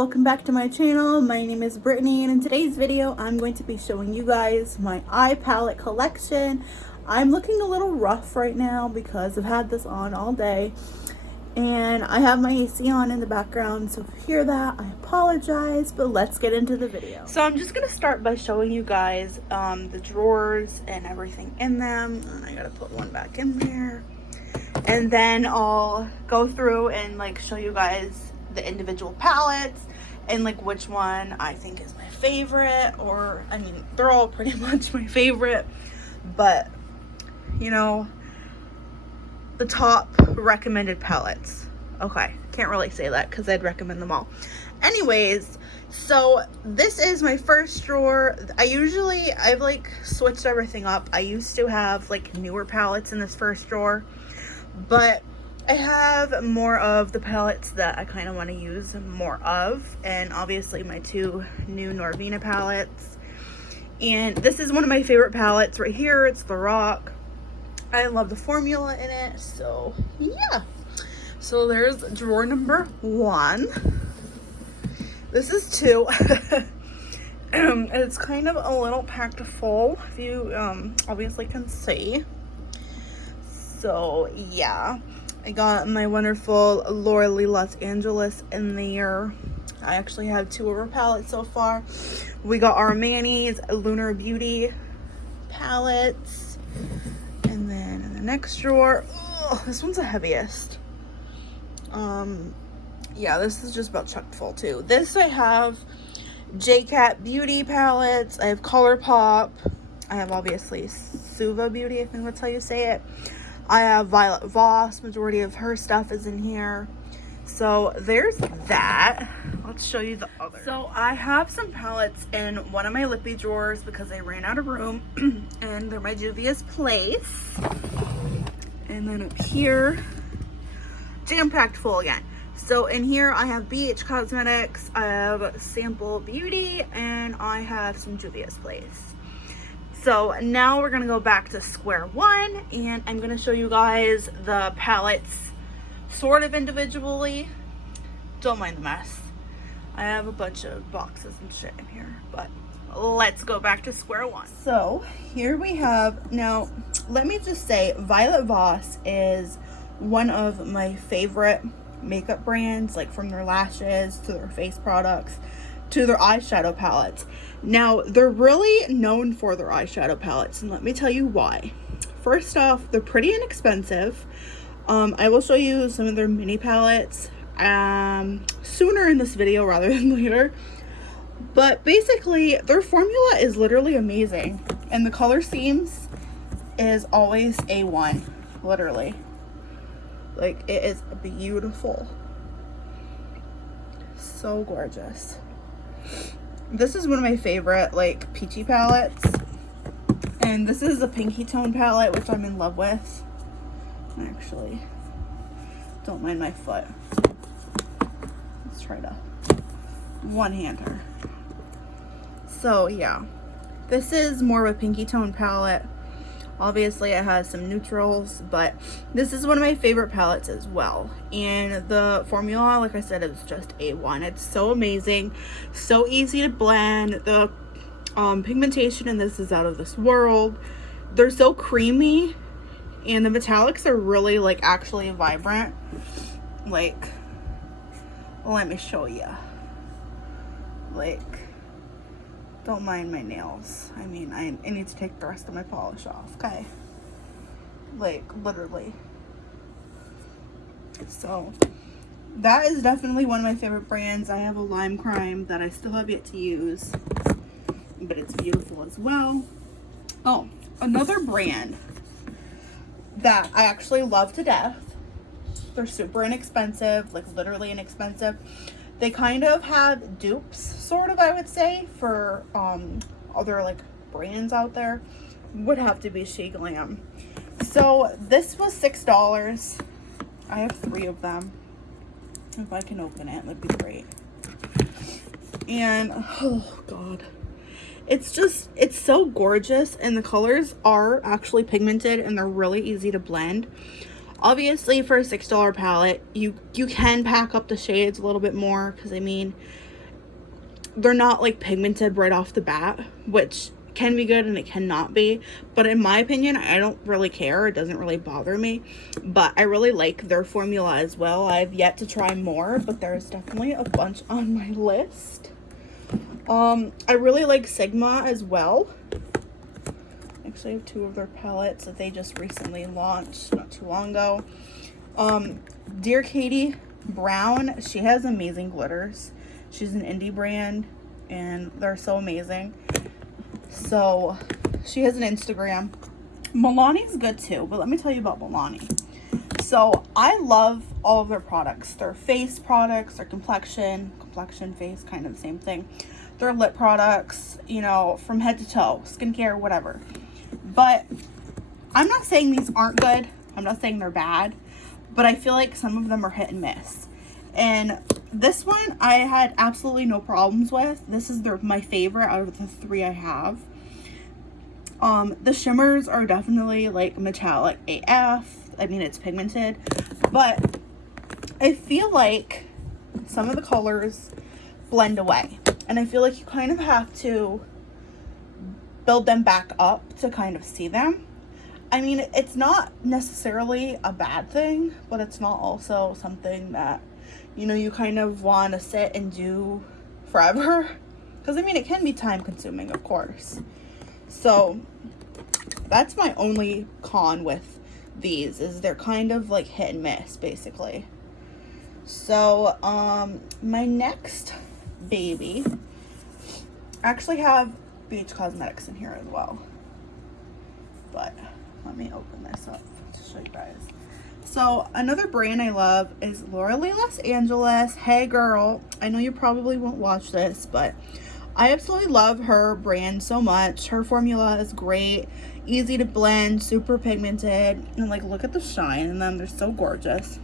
welcome back to my channel. My name is Brittany, and in today's video I'm going to be showing you guys my eye palette collection. I'm looking a little rough right now because I've had this on all day and I have my AC on in the background, so if you hear that, I apologize, but let's get into the video. So I'm just gonna start by showing you guys the drawers and everything in them, and I gotta put one back in there, and then I'll go through and like show you guys the individual palettes and like which one I think is my favorite, or I mean they're all pretty much my favorite, but you know, the top recommended palettes. Okay, can't really say that because I'd recommend them all. Anyways, so this is my first drawer. I've like switched everything up. I used to have like newer palettes in this first drawer, but I have more of the palettes that I kind of want to use more of, and obviously my two new Norvina palettes. And this is one of my favorite palettes right here. It's the Rock. I love the formula in it, so yeah. So there's drawer number 1. This is 2. It's kind of a little packed full, if you obviously can see. So yeah, I got my wonderful Laura Lee Los Angeles in there. I actually have 2 of her palettes so far. We got our Manny's Lunar Beauty palettes. And then in the next drawer, this one's the heaviest. Yeah, this is just about chucked full too. This I have J-Cat Beauty palettes. I have ColourPop. I have obviously Suva Beauty, I think that's how you say it. I have Violet Voss. Majority of her stuff is in here. So there's that. Let's show you the other. So I have some palettes in one of my lippy drawers because I ran out of room, and they're my Juvia's Place. And then up here, jam-packed full again. So in here I have BH Cosmetics, I have Sample Beauty, and I have some Juvia's Place. So now we're gonna go back to square one, and I'm gonna show you guys the palettes sort of individually. Don't mind the mess. I have a bunch of boxes and shit in here, but let's go back to square one. So here we have, now let me just say, Violet Voss is one of my favorite makeup brands, like from their lashes to their face products to their eyeshadow palettes. Now they're really known for their eyeshadow palettes, and let me tell you why. First off, they're pretty inexpensive. I will show you some of their mini palettes sooner in this video rather than later, but basically their formula is literally amazing, and the color schemes is always A1, literally. Like, it is beautiful, so gorgeous. This is one of my favorite like peachy palettes, and this is a pinky tone palette, which I'm in love with. Actually, don't mind my foot. Let's try to one-hand her. So yeah, this is more of a pinky tone palette. Obviously it has some neutrals, but this is one of my favorite palettes as well. And the formula, like I said, is just A1. It's so amazing, so easy to blend. The pigmentation in this is out of this world. They're so creamy, and the metallics are really like actually vibrant. Like, let me show you. Like, don't mind my nails. I mean, I need to take the rest of my polish off, okay? Like, literally. So that is definitely one of my favorite brands. I have a Lime Crime that I still have yet to use, but it's beautiful as well. Oh, another brand that I actually love to death. They're super inexpensive, like literally inexpensive. They kind of have dupes, sort of, I would say, for other like brands out there. Would have to be She Glam. So this was $6. I have 3 of them. If I can open it, that'd be great. And oh god, it's so gorgeous, and the colors are actually pigmented and they're really easy to blend. Obviously for a $6 palette, you can pack up the shades a little bit more, because I mean, they're not like pigmented right off the bat, which can be good and it cannot be, but in my opinion, I don't really care. It doesn't really bother me, but I really like their formula as well. I've yet to try more, but there's definitely a bunch on my list. I really like Sigma as well. Actually, I have 2 of their palettes that they just recently launched not too long ago. Dear Katie Brown, she has amazing glitters. She's an indie brand and they're so amazing. So she has an Instagram. Milani's good too, but let me tell you about Milani. So I love all of their products. Their face products, their complexion, face, kind of the same thing. Their lip products, you know, from head to toe, skincare, whatever. But I'm not saying these aren't good. I'm not saying they're bad, but I feel like some of them are hit and miss. And this one I had absolutely no problems with. This is my favorite out of the 3 I have. The shimmers are definitely like metallic AF. I mean, it's pigmented, but I feel like some of the colors blend away. And I feel like you kind of have to build them back up to kind of see them. I mean, it's not necessarily a bad thing, but it's not also something that, you know, you kind of want to sit and do forever. Because, I mean, it can be time consuming, of course. So, that's my only con with these, is they're kind of like hit and miss, basically. So, my next baby, I actually have BH Cosmetics in here as well. But, let me open this up to show you guys. So another brand I love is Lauralee Los Angeles. Hey girl, I know you probably won't watch this, but I absolutely love her brand so much. Her formula is great, easy to blend, super pigmented, and like look at the shine in them. They're so gorgeous.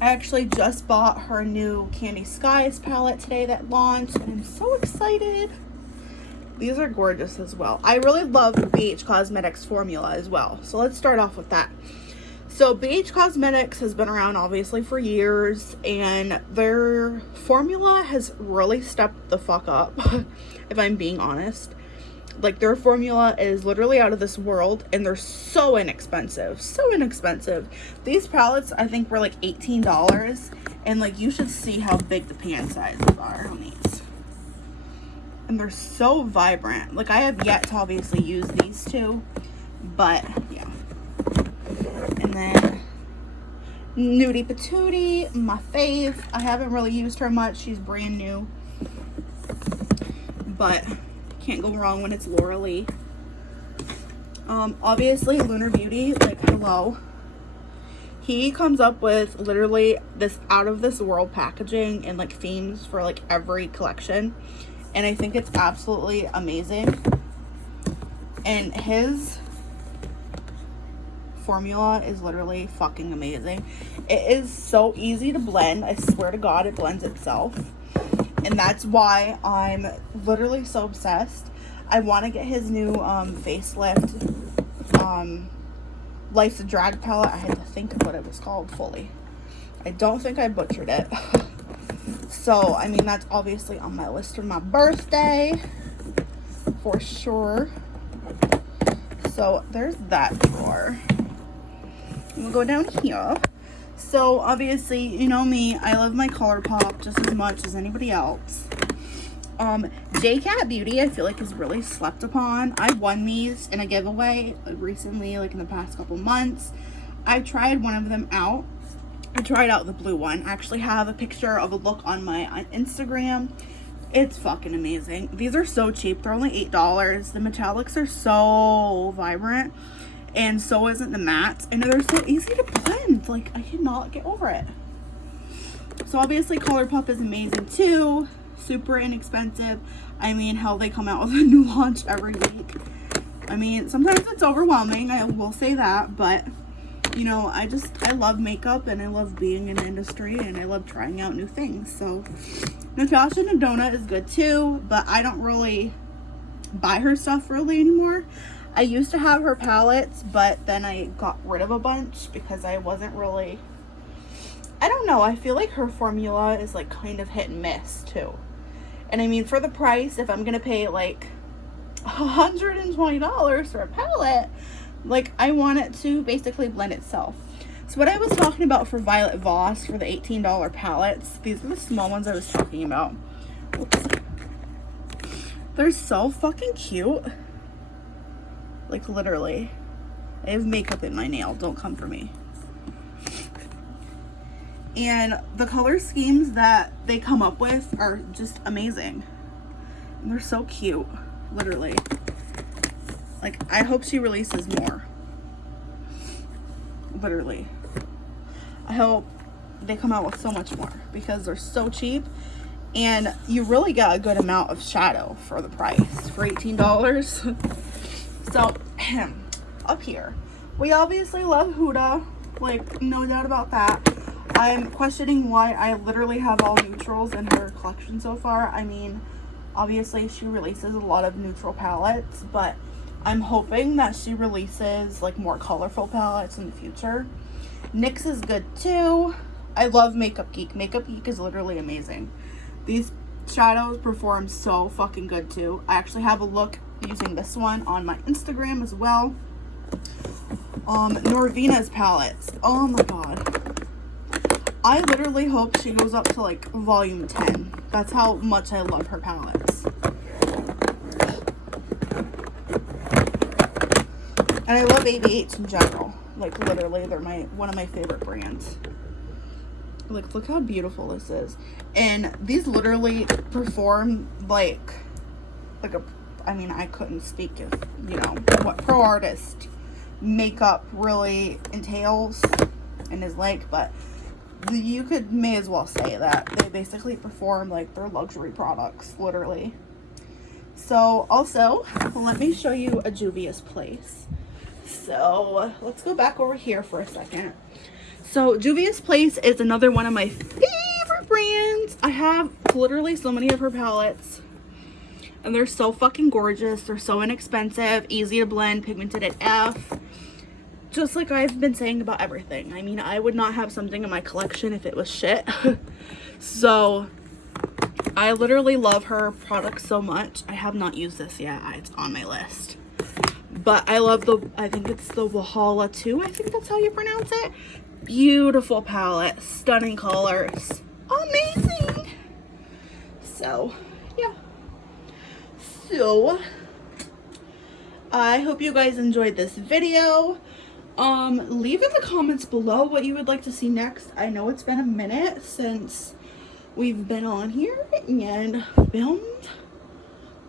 I actually just bought her new Candy Skies palette today that launched, and I'm so excited. These are gorgeous as well. I really love BH Cosmetics formula as well. So let's start off with that. So BH Cosmetics has been around obviously for years, and their formula has really stepped the fuck up, if I'm being honest. Like, their formula is literally out of this world, and they're so inexpensive. So inexpensive. These palettes, I think, were like $18, and like, you should see how big the pan sizes are on these. And they're so vibrant. Like, I have yet to obviously use these 2, but yeah. And then Nudie Patootie, my fave. I haven't really used her much. She's brand new, but can't go wrong when it's Lauralee. Obviously Lunar Beauty, like, hello. He comes up with literally this out of this world packaging and like themes for like every collection. And I think it's absolutely amazing. And his formula is literally fucking amazing. It is so easy to blend. I swear to God, it blends itself. And that's why I'm literally so obsessed. I want to get his new facelift Life's a Drag palette. I had to think of what it was called fully. I don't think I butchered it. So, I mean, that's obviously on my list for my birthday, for sure. So, there's that drawer. We'll go down here. So, obviously, you know me, I love my ColourPop just as much as anybody else. JCat Beauty, I feel like, is really slept upon. I won these in a giveaway recently, like in the past couple months. I tried one of them out. I tried out the blue one. I actually have a picture of a look on my Instagram. It's fucking amazing. These are so cheap. They're only $8. The metallics are so vibrant, and so isn't the mattes. And they're so easy to blend. Like, I cannot get over it. So obviously ColourPop is amazing too. Super inexpensive. I mean, hell, they come out with a new launch every week. I mean, sometimes it's overwhelming, I will say that, but you know, I love makeup, and I love being in the industry, and I love trying out new things. So Natasha Nadona is good too, but I don't really buy her stuff really anymore. I used to have her palettes, but then I got rid of a bunch because I wasn't really, I don't know, I feel like her formula is like kind of hit and miss too. And I mean, for the price, if I'm gonna pay like $120 for a palette, like I want it to basically blend itself. So what I was talking about for Violet Voss for the $18 palettes, these are the small ones I was talking about. Oops. They're so fucking cute. Like literally. I have makeup in my nail, don't come for me. And the color schemes that they come up with are just amazing. And they're so cute, literally. Like, I hope she releases more. Literally. I hope they come out with so much more because they're so cheap. And you really get a good amount of shadow for the price, for $18. So, up here. We obviously love Huda. Like, no doubt about that. I'm questioning why I literally have all neutrals in her collection so far. I mean, obviously she releases a lot of neutral palettes, but I'm hoping that she releases like more colorful palettes in the future. NYX is good too. I love Makeup Geek. Makeup Geek is literally amazing. These shadows perform so fucking good too. I actually have a look using this one on my Instagram as well. Norvina's palettes. Oh my god. I literally hope she goes up to like volume 10. That's how much I love her palettes. And I love ABH in general. Like literally, they're one of my favorite brands. Like, look how beautiful this is. And these literally perform like a, I mean, I couldn't speak if, you know, what pro artist makeup really entails and is like, but you may as well say that they basically perform like their luxury products, literally. So also, let me show you a Juvia's Place. So let's go back over here for a second. So Juvia's Place is another one of my favorite brands. I have literally so many of her palettes and they're so fucking gorgeous. They're so inexpensive, easy to blend, pigmented AF. Just like I've been saying about everything. I mean, I would not have something in my collection if it was shit. So I literally love her products so much. I have not used this yet. It's on my list. But I love I think it's the Wahala 2. I think that's how you pronounce it. Beautiful palette. Stunning colors. Amazing. So, yeah. So, I hope you guys enjoyed this video. Leave in the comments below what you would like to see next. I know it's been a minute since we've been on here and filmed,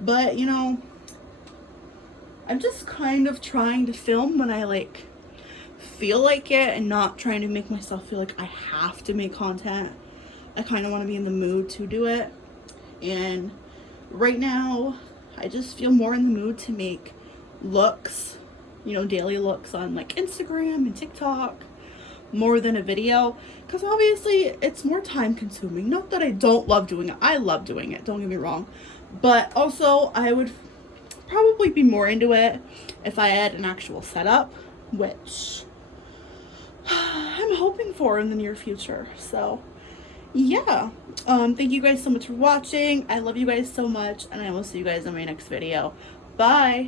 but you know, I'm just kind of trying to film when I like feel like it and not trying to make myself feel like I have to make content. I kind of want to be in the mood to do it, and right now I just feel more in the mood to make looks, you know, daily looks on like Instagram and TikTok more than a video, because obviously it's more time consuming. Not that I don't love doing it. I love doing it, don't get me wrong, but also I would probably be more into it if I had an actual setup, which I'm hoping for in the near future. So yeah, thank you guys so much for watching. I love you guys so much, and I will see you guys in my next video. Bye.